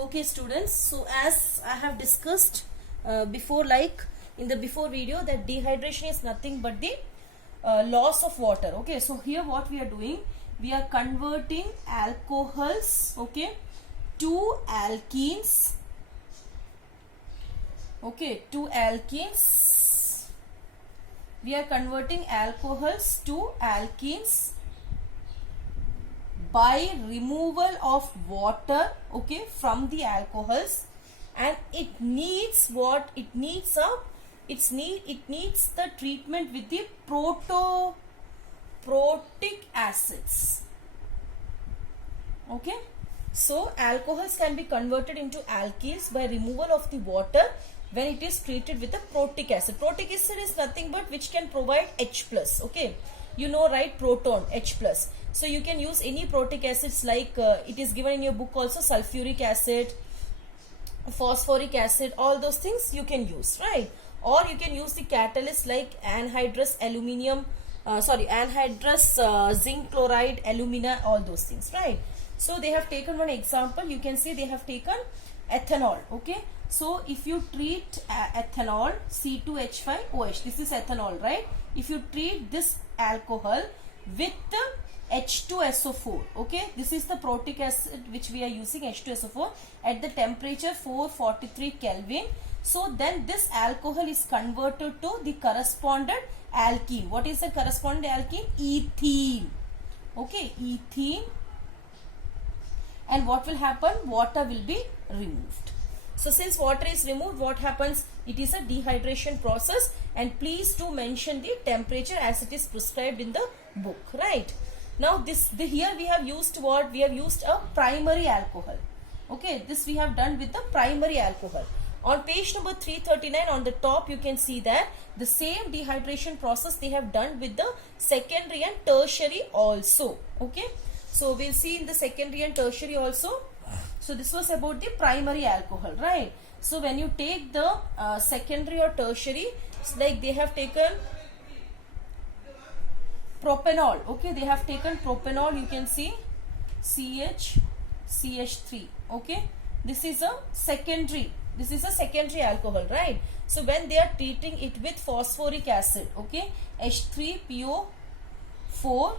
Okay students, so as I have discussed before, like in the before video, that dehydration is nothing but the loss of water. Okay, so here what we are doing, we are converting alcohols, okay, to alkenes. Okay, to alkenes. We are converting alcohols to alkenes by removal of water, okay, from the alcohols, and it needs what it needs it needs the treatment with the protic acids. Okay, so alcohols can be converted into alkenes by removal of the water when it is treated with a protic acid. Protic acid is nothing but which can provide H plus. Okay, you know, right? Proton, H plus. So you can use any protic acids, like it is given in your book also, sulfuric acid, phosphoric acid, all those things you can use, right? Or you can use the catalyst like anhydrous zinc chloride, alumina, all those things, right? So they have taken one example. You can see they have taken ethanol. Okay, so if you treat ethanol, C2H5OH, this is ethanol, right? If you treat this alcohol with H2SO4, okay, this is the protic acid which we are using, H2SO4, at the temperature 443 Kelvin. So then this alcohol is converted to the correspondent alkene. What is the correspondent alkene? Ethene. Okay, ethene. And what will happen? Water will be removed. So since water is removed, what happens? It is a dehydration process, and please do mention the temperature as it is prescribed in the book, right? Now here we have used what? We have used a primary alcohol. Okay, this we have done with the primary alcohol. On page number 339 on the top, you can see that the same dehydration process they have done with the secondary and tertiary also. Okay, so we'll see in the secondary and tertiary also. So this was about the primary alcohol, right? So when you take the secondary or tertiary, it's like they have taken propanol. Okay, they have taken propanol. You can see CH3. Okay, this is a secondary. This is a secondary alcohol, right? So when they are treating it with phosphoric acid, okay, H3PO4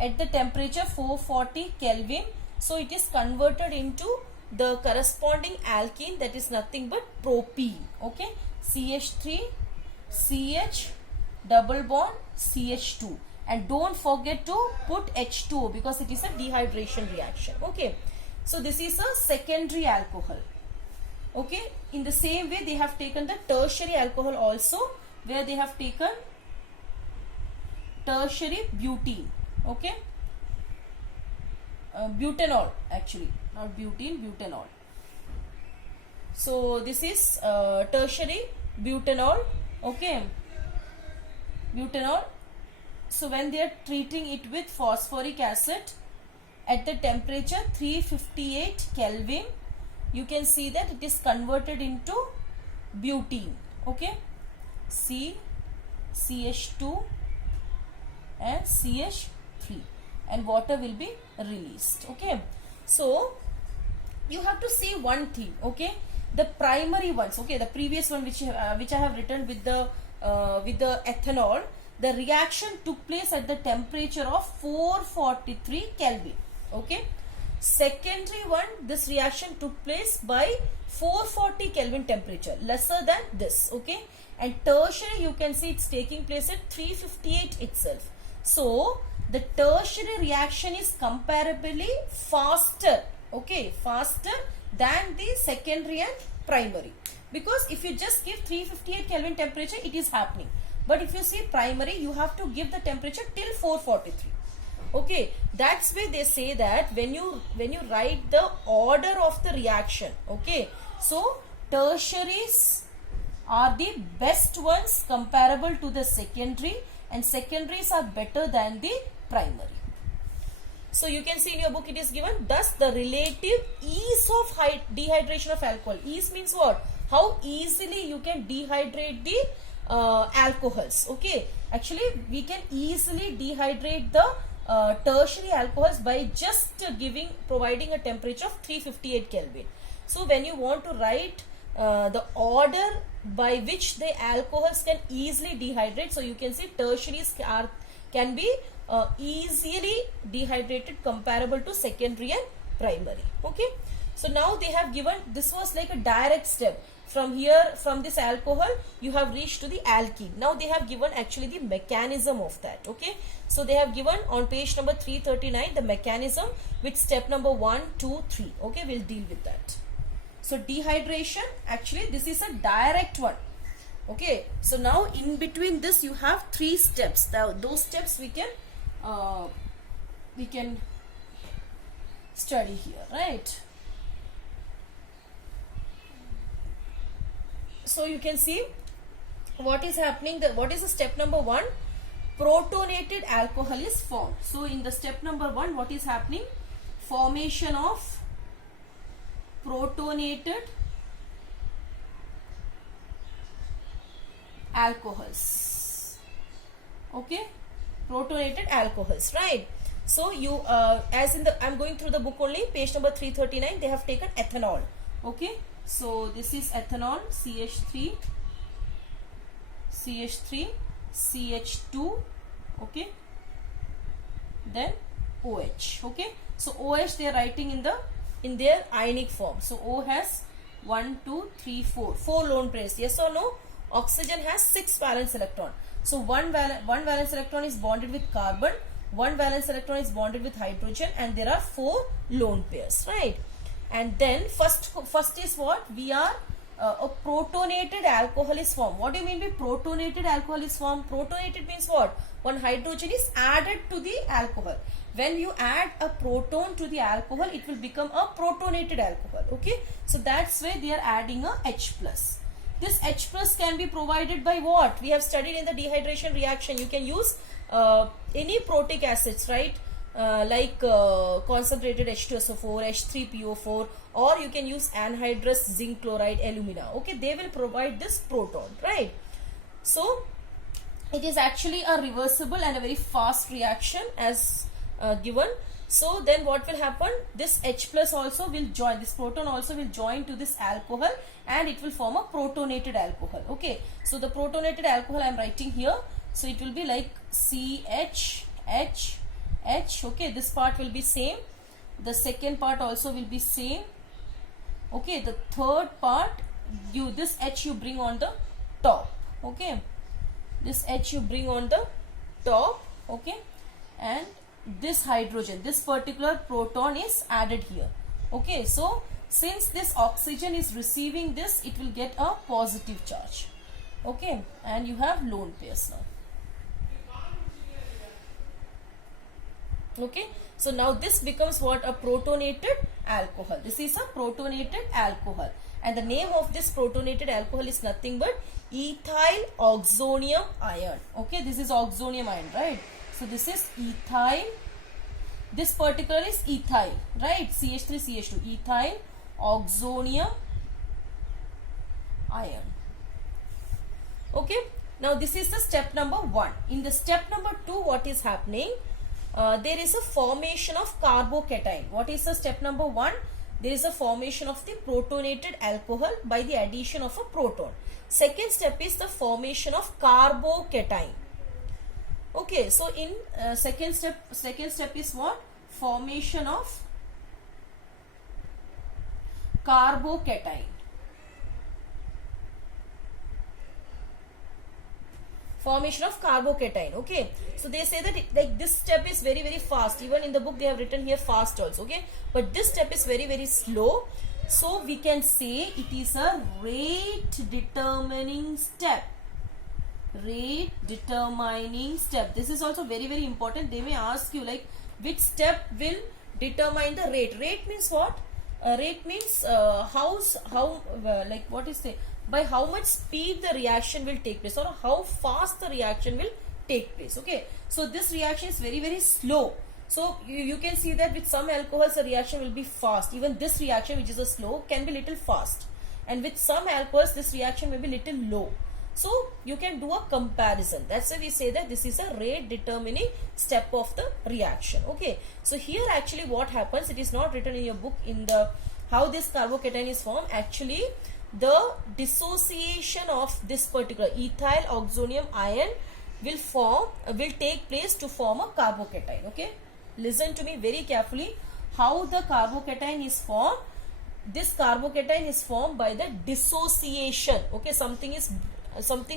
at the temperature 440 Kelvin. So it is converted into the corresponding alkene, that is nothing but propene. Okay, CH3 CH double bond CH2, and don't forget to put H2O because it is a dehydration reaction. Okay, so this is a secondary alcohol. Okay, in the same way they have taken the tertiary alcohol also, where they have taken tertiary butene. Okay, butanol, actually not butene, butanol. So this is tertiary butanol. Okay, butanol. So when they are treating it with phosphoric acid at the temperature 358 Kelvin, you can see that it is converted into butene. Okay, CH2 and CH3, and water will be released. Okay, so you have to see one thing. Okay, the primary ones, okay, the previous one which I have written with the ethanol, the reaction took place at the temperature of 443 Kelvin. Okay, secondary one, this reaction took place by 440 Kelvin temperature, lesser than this. Okay, and tertiary, you can see it's taking place at 358 itself. So the tertiary reaction is comparably faster, okay, faster than the secondary and primary, because if you just give 358 Kelvin temperature, it is happening. But if you see primary, you have to give the temperature till 443. Okay, that's why they say that when you write the order of the reaction, okay, so tertiaries are the best ones comparable to the secondary, and secondaries are better than the primary. So you can see in your book it is given, thus the relative ease of dehydration of alcohol. Ease means what? How easily you can dehydrate the alcohols. Okay, actually we can easily dehydrate the tertiary alcohols by just providing a temperature of 358 Kelvin. So when you want to write the order by which the alcohols can easily dehydrate, so you can see tertiaries can be easily dehydrated comparable to secondary and primary. Okay, so now they have given, this was like a direct step from here, from this alcohol you have reached to the alkene. Now they have given actually the mechanism of that. Okay, so they have given on page number 339 the mechanism with step number 1, 2, 3. Okay, we'll deal with that. So dehydration, actually this is a direct one. Okay, so now in between this you have 3 steps. Now those steps we can study here, right? So you can see what is happening. What is the step number 1? Protonated alcohol is formed. So in the step number 1, what is happening? Formation of protonated alcohols. Okay, protonated alcohols, right? So you as in the, I'm going through the book only, page number 339, they have taken ethanol. Okay, so this is ethanol, CH3, CH2, okay, then OH. Okay, so OH they are writing in their ionic form. So O has 1, 2, 3, 4 lone pairs. Yes or no? Oxygen has 6 valence electron. So one valence electron is bonded with carbon, 1 valence electron is bonded with hydrogen, and there are 4 lone pairs, right? And then first is what? We are a protonated alcohol is formed. What do you mean by protonated alcohol is formed? Protonated means what? One hydrogen is added to the alcohol. When you add a proton to the alcohol, it will become a protonated alcohol. Okay, so that's why they are adding a H plus. This H plus can be provided by what? We have studied in the dehydration reaction. You can use any protic acids, right? Like concentrated H2SO4, H3PO4, or you can use anhydrous zinc chloride alumina. Okay, they will provide this proton, right? So it is actually a reversible and a very fast reaction as given. So then what will happen? This H plus also will join, this proton also will join to this alcohol, and it will form a protonated alcohol. Okay, so the protonated alcohol I am writing here. So it will be like CH, H, H. Okay, this part will be same. The second part also will be same. Okay, the third part, this H you bring on the top. Okay, this H you bring on the top. Okay, and this hydrogen, this particular proton is added here. Okay, so since this oxygen is receiving this, it will get a positive charge. Okay, and you have lone pairs now. Okay, so now this becomes what? A protonated alcohol. This is a protonated alcohol, and the name of this protonated alcohol is nothing but ethyl oxonium ion. Okay, this is oxonium ion, right? So this is ethyl, this particular is ethyl, right? CH3 CH2, ethyl oxonium ion. Okay, now this is the step number 1. In the step number 2, what is happening? There is a formation of carbocation. What is the step number 1? There is a formation of the protonated alcohol by the addition of a proton. Second step is the formation of carbocation. Okay, so in second step is what? Formation of carbocation. Formation of carbocation. Okay, so they say that like this step is very fast. Even in the book they have written here fast also. Okay, but this step is very slow. So we can say it is a rate determining step. Rate determining step. This is also very important. They may ask you like which step will determine the rate. Rate means what? Rate means like what is the, by how much speed the reaction will take place, or how fast the reaction will take place. Okay, so this reaction is very slow. So you can see that with some alcohols the reaction will be fast. Even this reaction, which is a slow, can be little fast, and with some alcohols this reaction may be little low. So you can do a comparison. That's why we say that this is a rate determining step of the reaction. Okay, so here actually what happens, it is not written in your book in the how this carbocation is formed. Actually the dissociation of this particular ethyl oxonium ion will take place to form a carbocation. Okay, listen to me very carefully. How the carbocation is formed? This carbocation is formed by the dissociation. Okay, something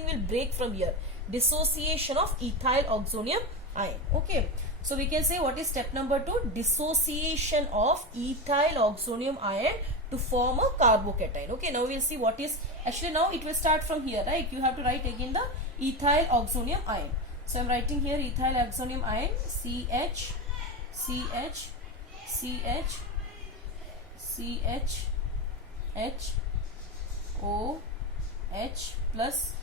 will break from here. Dissociation of ethyl oxonium ion. Okay, so we can say what is step number 2? Dissociation of ethyl oxonium ion to form a carbocation. Okay, now we'll see what is actually, now it will start from here, right? You have to write again the ethyl oxonium ion. So I'm writing here ethyl oxonium ion, CH O H plus,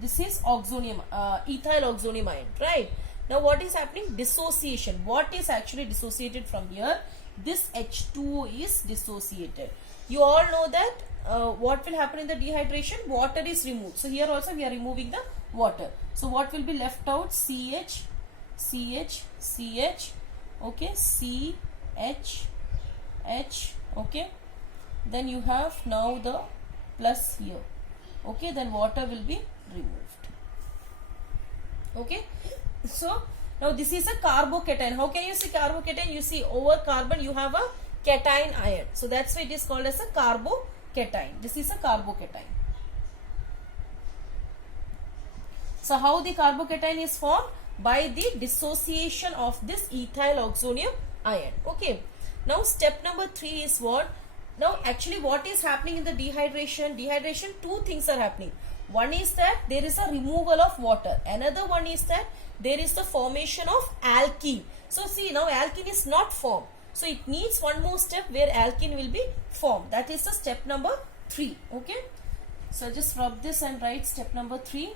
this is oxonium, ethyl oxonium ion, right? Now what is happening? Dissociation. What is actually dissociated from here? This H2O is dissociated. You all know that what will happen in the dehydration? Water is removed. So here also we are removing the water. So what will be left out? CH, okay, CH, okay. Then you have now the plus here. Okay, then water will be removed. Okay, so now this is a carbocation. How can you see carbocation? You see over carbon you have a cation ion. So that's why it is called as a carbocation. This is a carbocation. So how the carbocation is formed? By the dissociation of this ethyl oxonium ion. Okay, now step number 3 is what? Now actually what is happening in the dehydration? Dehydration, two things are happening. One is that there is a removal of water. Another one is that there is the formation of alkene. So see, now alkene is not formed. So it needs one more step where alkene will be formed. That is the step number 3. Okay, so just rub this and write step number 3.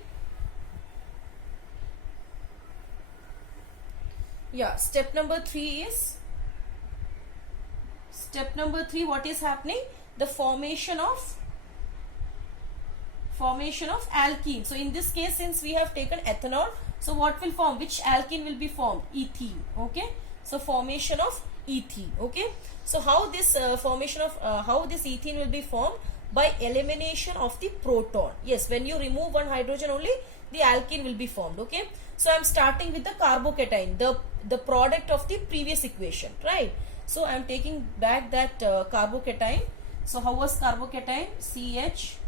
Yeah, step number 3 is, what is happening? The formation of alkene. So in this case, since we have taken ethanol, so what will form? Which alkene will be formed? Ethene. Okay, so formation of ethene. Okay, so how this how this ethene will be formed? By elimination of the proton. Yes, when you remove one hydrogen only, the alkene will be formed. Okay, so I'm starting with the carbocation, the product of the previous equation, right? So I'm taking back that carbocation. So how was carbocation? CH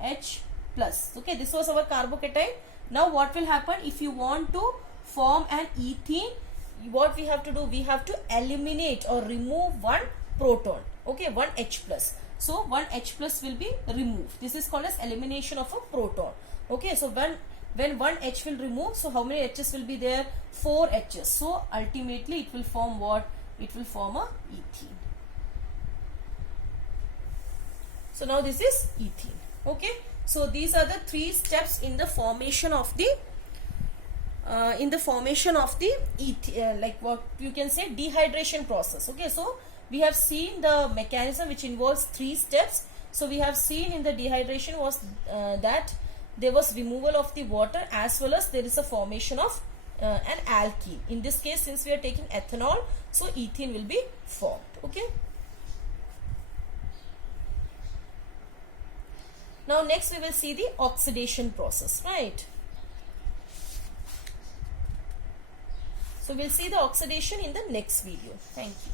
H plus. Okay, this was our carbocation. Now what will happen if you want to form an ethene? What we have to do? We have to eliminate or remove one proton. Okay, one H plus. So one H plus will be removed. This is called as elimination of a proton. Okay, so when one H will remove, so how many H's will be there? 4 H's. So ultimately it will form what? It will form a ethene. So now this is ethene. Okay, so these are the 3 steps in the formation of the like what you can say dehydration process. Okay, so we have seen the mechanism which involves 3 steps. So we have seen in the dehydration was that there was removal of the water as well as there is a formation of an alkene. In this case, since we are taking ethanol, so ethene will be formed. Okay. Now next we will see the oxidation process, right? So we'll see the oxidation in the next video. Thank you.